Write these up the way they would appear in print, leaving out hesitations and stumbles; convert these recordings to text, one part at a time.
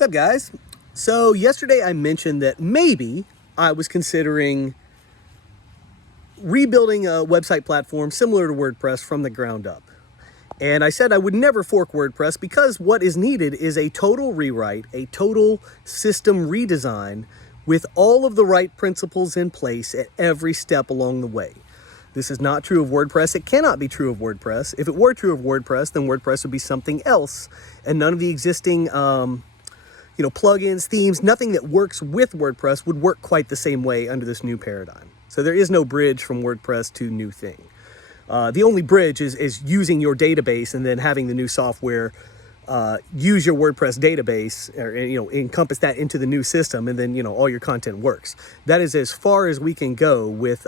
What's up, guys? So yesterday I mentioned that maybe I was considering rebuilding a website platform similar to WordPress from the ground up. And I said I would never fork WordPress because what is needed is a total rewrite, a total system redesign with all of the right principles in place at every step along the way. This is not true of WordPress. It cannot be true of WordPress. If it were true of WordPress, then WordPress would be something else, and none of the existing plugins, themes, nothing that works with WordPress would work quite the same way under this new paradigm. So there is no bridge from WordPress to new thing. The only bridge is using your database and then having the new software use your WordPress database, or encompass that into the new system, and then all your content works. That is as far as we can go with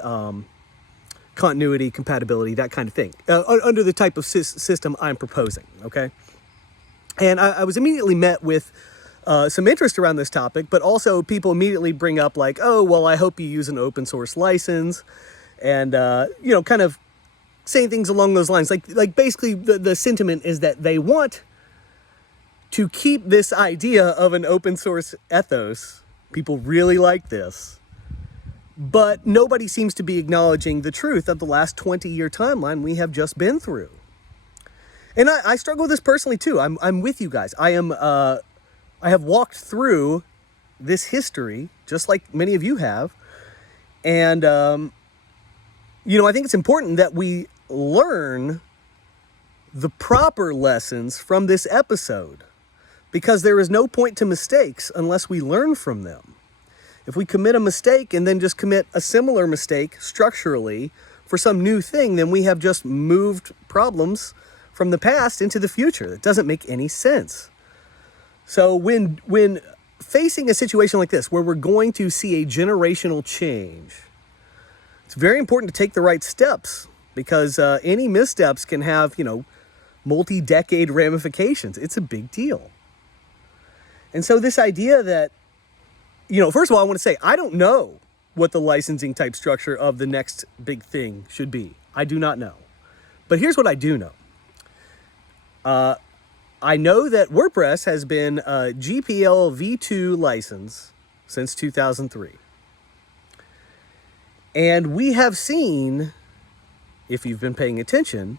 continuity, compatibility, that kind of thing, under the type of system I'm proposing. Okay, and I was immediately met with some interest around this topic, but also people immediately bring up like, oh, well, I hope you use an open source license, and kind of saying things along those lines. Like basically the sentiment is that they want to keep this idea of an open source ethos. People really like this, but nobody seems to be acknowledging the truth of the last 20-year timeline we have just been through. And I struggle with this personally too. I'm with you guys. I have walked through this history just like many of you have. And, I think it's important that we learn the proper lessons from this episode, because there is no point to mistakes unless we learn from them. If we commit a mistake and then just commit a similar mistake structurally for some new thing, then we have just moved problems from the past into the future. That doesn't make any sense. So when facing a situation like this, where we're going to see a generational change, it's very important to take the right steps, because any missteps can have, multi-decade ramifications. It's a big deal. And so this idea that, first of all, I want to say, I don't know what the licensing type structure of the next big thing should be. I do not know. But here's what I do know. I know that WordPress has been a GPL v2 license since 2003. And we have seen, if you've been paying attention,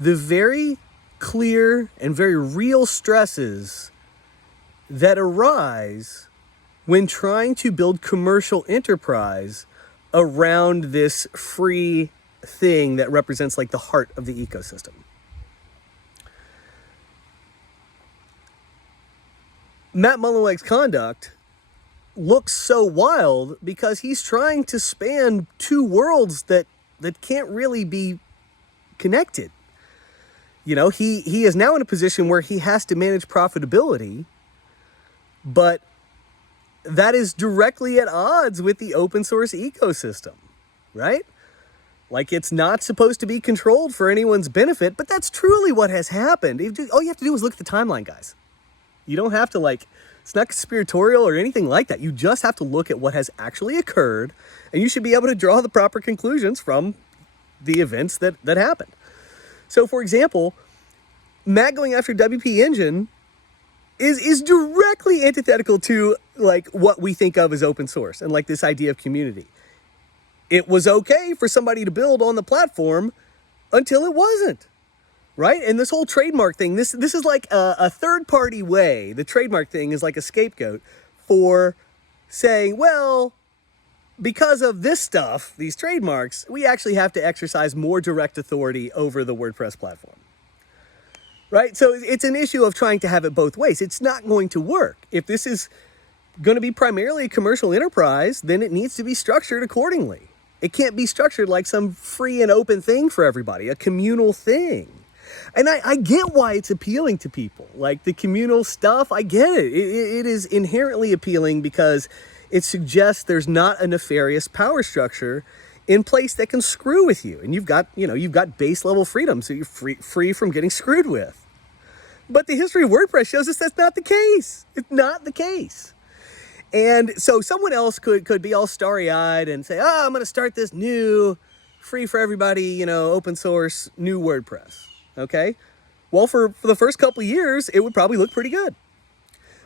the very clear and very real stresses that arise when trying to build commercial enterprise around this free thing that represents like the heart of the ecosystem. Matt Mullenweg's conduct looks so wild because he's trying to span two worlds that can't really be connected. He is now in a position where he has to manage profitability, but that is directly at odds with the open source ecosystem, right? Like, it's not supposed to be controlled for anyone's benefit, but that's truly what has happened. All you have to do is look at the timeline, guys. You don't have to it's not conspiratorial or anything like that. You just have to look at what has actually occurred, and you should be able to draw the proper conclusions from the events that happened. So, for example, Matt going after WP Engine is directly antithetical to what we think of as open source and this idea of community. It was okay for somebody to build on the platform until it wasn't. Right? And this whole trademark thing, this is like a third-party way. The trademark thing is like a scapegoat for saying, well, because of this stuff, these trademarks, we actually have to exercise more direct authority over the WordPress platform. Right? So it's an issue of trying to have it both ways. It's not going to work. If this is going to be primarily a commercial enterprise, then it needs to be structured accordingly. It can't be structured like some free and open thing for everybody, a communal thing. And I get why it's appealing to people. Like the communal stuff, I get it. It is inherently appealing because it suggests there's not a nefarious power structure in place that can screw with you. And you've got base level freedom, so you're free from getting screwed with. But the history of WordPress shows us that's not the case. It's not the case. And so someone else could be all starry-eyed and say, I'm going to start this new, free for everybody, open source, new WordPress. Okay? Well, for the first couple of years, it would probably look pretty good.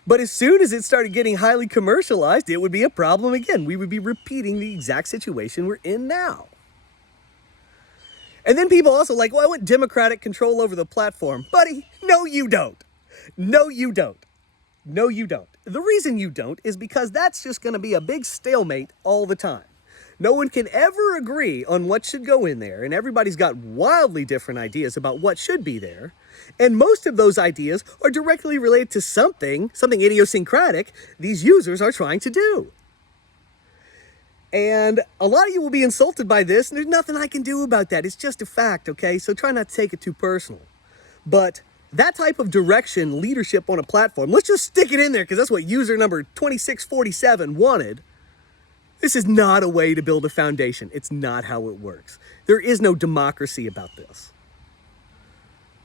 But as soon as it started getting highly commercialized, it would be a problem again. We would be repeating the exact situation we're in now. And then people also like, well, I want democratic control over the platform. Buddy, no, you don't. No, you don't. No, you don't. The reason you don't is because that's just going to be a big stalemate all the time. No one can ever agree on what should go in there, and everybody's got wildly different ideas about what should be there. And most of those ideas are directly related to something idiosyncratic these users are trying to do. And a lot of you will be insulted by this, and there's nothing I can do about that. It's just a fact, okay? So try not to take it too personal. But that type of direction, leadership on a platform, let's just stick it in there because that's what user number 2647 wanted. This is not a way to build a foundation. It's not how it works. There is no democracy about this.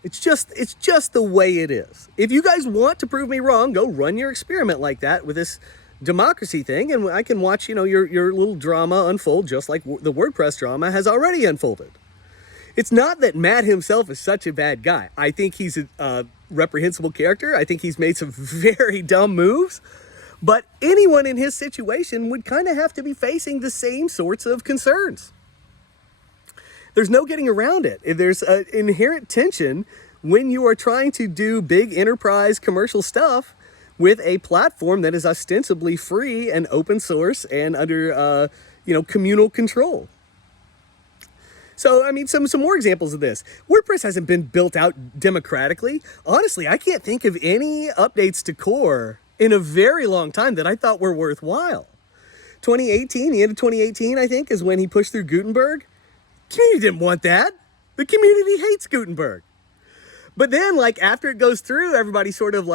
It's just the way it is. If you guys want to prove me wrong, go run your experiment like that with this democracy thing, and I can watch, your little drama unfold just like the WordPress drama has already unfolded. It's not that Matt himself is such a bad guy. I think he's a reprehensible character. I think he's made some very dumb moves. But anyone in his situation would kind of have to be facing the same sorts of concerns. There's no getting around it. There's an inherent tension when you are trying to do big enterprise commercial stuff with a platform that is ostensibly free and open source and under, communal control. So, I mean, some more examples of this. WordPress hasn't been built out democratically. Honestly, I can't think of any updates to core in a very long time that I thought were worthwhile. 2018, the end of 2018, I think, is when he pushed through Gutenberg. The community didn't want that. The community hates Gutenberg. But then, after it goes through, everybody sort of,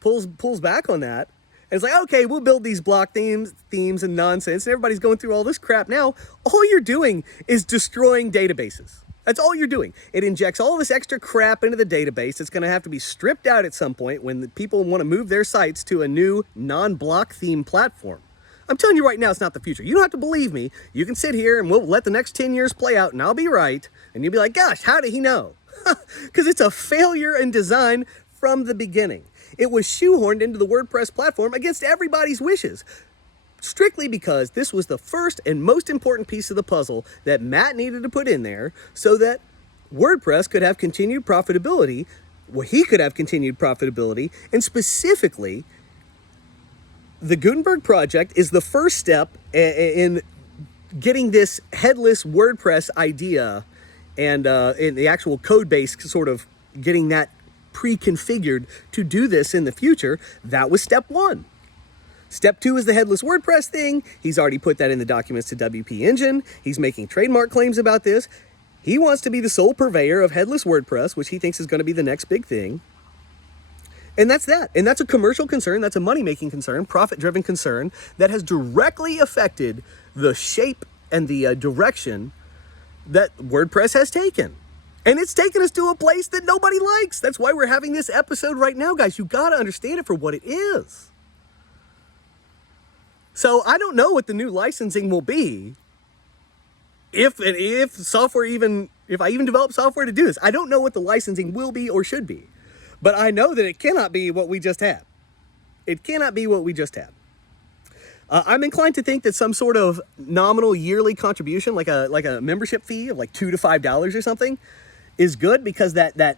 pulls back on that. And it's like, okay, we'll build these block themes and nonsense, and everybody's going through all this crap now. All you're doing is destroying databases. That's all you're doing. It injects all this extra crap into the database. It's going to have to be stripped out at some point when the people want to move their sites to a new non-block theme platform. I'm telling you right now, it's not the future. You don't have to believe me. You can sit here and we'll let the next 10 years play out and I'll be right. And you'll be like, gosh, how did he know? Because it's a failure in design from the beginning. It was shoehorned into the WordPress platform against everybody's wishes, strictly because this was the first and most important piece of the puzzle that Matt needed to put in there so that WordPress could have continued profitability, he could have continued profitability, and specifically, the Gutenberg project is the first step in getting this headless WordPress idea and in the actual code base sort of getting that pre-configured to do this in the future. That was step one. Step two is the headless WordPress thing. He's already put that in the documents to WP Engine. He's making trademark claims about this. He wants to be the sole purveyor of headless WordPress, which he thinks is going to be the next big thing. And that's that. And that's a commercial concern. That's a money-making concern, profit-driven concern that has directly affected the shape and the direction that WordPress has taken. And it's taken us to a place that nobody likes. That's why we're having this episode right now, guys. You got to understand it for what it is. So I don't know what the new licensing will be. If I even develop software to do this, I don't know what the licensing will be or should be. But I know that it cannot be what we just had. It cannot be what we just had. I'm inclined to think that some sort of nominal yearly contribution, like a membership fee of $2 to $5 or something, is good because that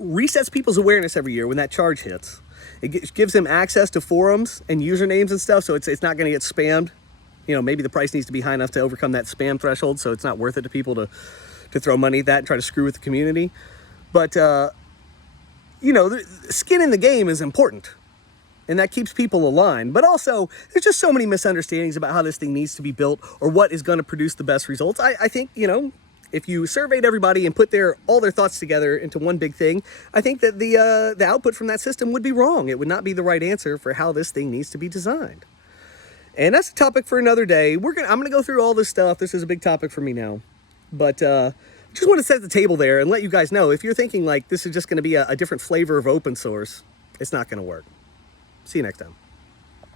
resets people's awareness every year when that charge hits. It gives them access to forums and usernames and stuff, so it's not going to get spammed. Maybe the price needs to be high enough to overcome that spam threshold, so it's not worth it to people to throw money at that and try to screw with the community. But, the skin in the game is important, and that keeps people aligned. But also, there's just so many misunderstandings about how this thing needs to be built or what is going to produce the best results. I think, if you surveyed everybody and put all their thoughts together into one big thing, I think that the output from that system would be wrong. It would not be the right answer for how this thing needs to be designed. And that's a topic for another day. I'm gonna go through all this stuff. This is a big topic for me now. But just want to set the table there and let you guys know, if you're thinking this is just gonna be a different flavor of open source, it's not gonna work. See you next time.